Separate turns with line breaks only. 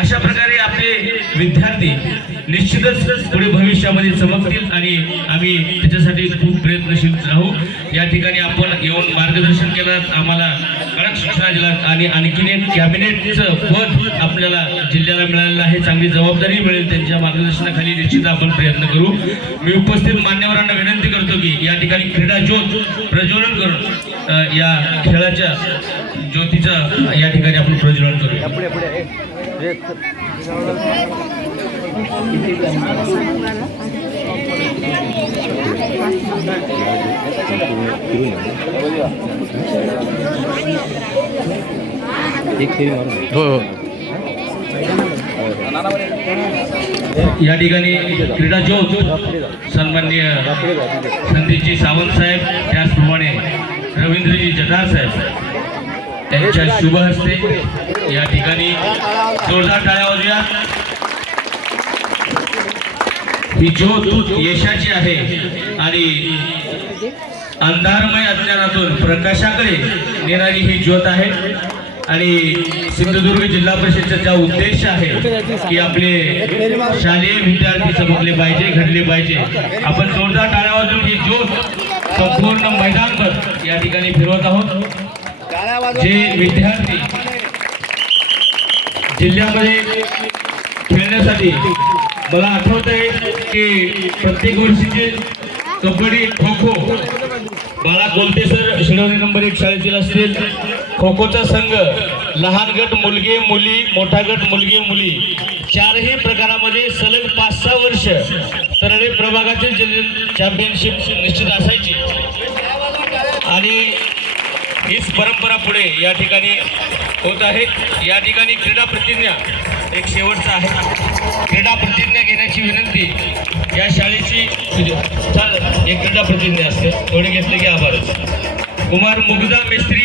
अशा प्रकारे आपले विद्यार्थी निश्चितच पुढे भविष्यामध्ये चमकतील आणि आम्ही त्याच्यासाठी खूप प्रयत्नशील राहू. या ठिकाणी आपण येऊन मार्गदर्शन केलं आम्हाला कडक सूचना दिला आणि आणखीन एक कॅबिनेटचं पद आपल्याला जिल्ह्याला मिळालेलं आहे. चांगली जबाबदारी मिळेल त्यांच्या मार्गदर्शनाखाली निश्चित आपण प्रयत्न करू. मी उपस्थित मान्यवरांना विनंती करतो की या ठिकाणी क्रीडा ज्योत प्रज्वलन करून या खेळाच्या ज्योतीचं या ठिकाणी आपण प्रज्वलन
करू
या ठिकाणी क्रीडा ज्योत सन्माननीय संदीपजी सावंत साहेब त्याचप्रमाणे रवींद्रजी जठार साहेब त्यांच्या शुभ हस्ते या ठिकाणी जोरदार टाळ्या वाजूया. ही ज्योत यशाची आहे आणि अंधारमय अज्ञानातून प्रकाशाकडे नेणारी ही ज्योत आहे. आणि सिंधुदुर्ग जिल्हा परिषदेचा उद्देश आहे की आपले शालेय विद्यार्थी चमकले पाहिजे घडले पाहिजे. आपण जोरदार टाळ्या वाजून ही ज्योत संपूर्ण मैदानभर या ठिकाणी फिरवत आहोत. जे विद्यार्थी जिल्ह्यामध्ये खेळण्यासाठी मला आठवत आहे की प्रत्येक वर्षीचे कबड्डी खो खो बाळा कोलते सर शिडवणे नंबर एक शाळेतील असतील. खो खोचा संघ लहान गट मुलगे मुली मोठा गट मुलगे मुली चारही प्रकारामध्ये सलग पाच सहा वर्ष तरळे प्रभागातील चॅम्पियनशिप निश्चित असायची. आणि हीच परंपरा पुढे या ठिकाणी होत आहे. या ठिकाणी क्रीडा प्रतिज्ञा एक शेवटचा आहे. क्रीडा प्रतिज्ञा घेण्याची विनंती या शाळेची चाल एक क्रीडा प्रतिज्ञा असते. थोडी घेतली की आभारच. कुमार मुगदा मिस्त्री